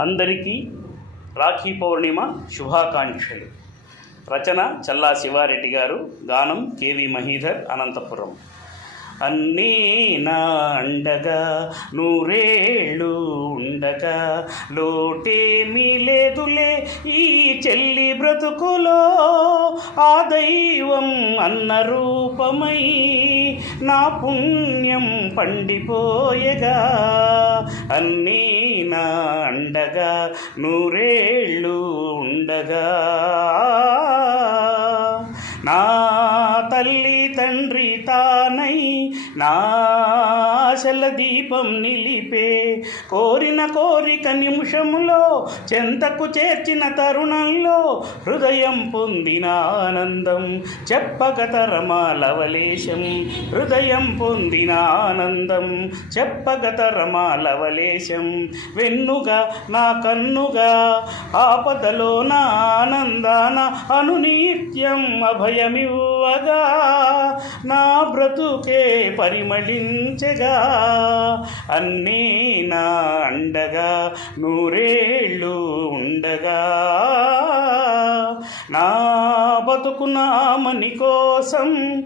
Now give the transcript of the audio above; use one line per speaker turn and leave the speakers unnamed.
అందరికీ రాఖీ పౌర్ణిమ శుభాకాంక్షలు. రచన చల్లా శివారెడ్డి గారు గానం కేవి మహీధర్ అనంతపురం. అన్నీ నా అండగా నూరేళ్ళు ఉండగా లోటేమీ లేదులే ఈ చెల్లి బ్రతుకులో. ఆ దైవం అన్న రూపమై నా పుణ్యం పండిపోయగా. ఉండగా నూరేళ్ళు ఉండగా. నా తల్లి తండ్రి తానై నా ఆశల దీపం నిలిపే కోరిన కోరిక నిమిషములో చెంతకు చేర్చిన తరుణంలో హృదయం పొందిన ఆనందం. చెప్పక తరమాలవలేశం హృదయం పొందిన ఆనందం. చెప్పక తరమాలవలేశం వెన్నుగా నా కన్నుగా ఆపదలో నా ఆనందాన అనునిత్యం అభయమివ్వగా. నా బ్రతుకే పరిమళించగా అన్నీ నా అండగా నూరేళ్ళు ఉండగా. నా బతుకు నామని కోసం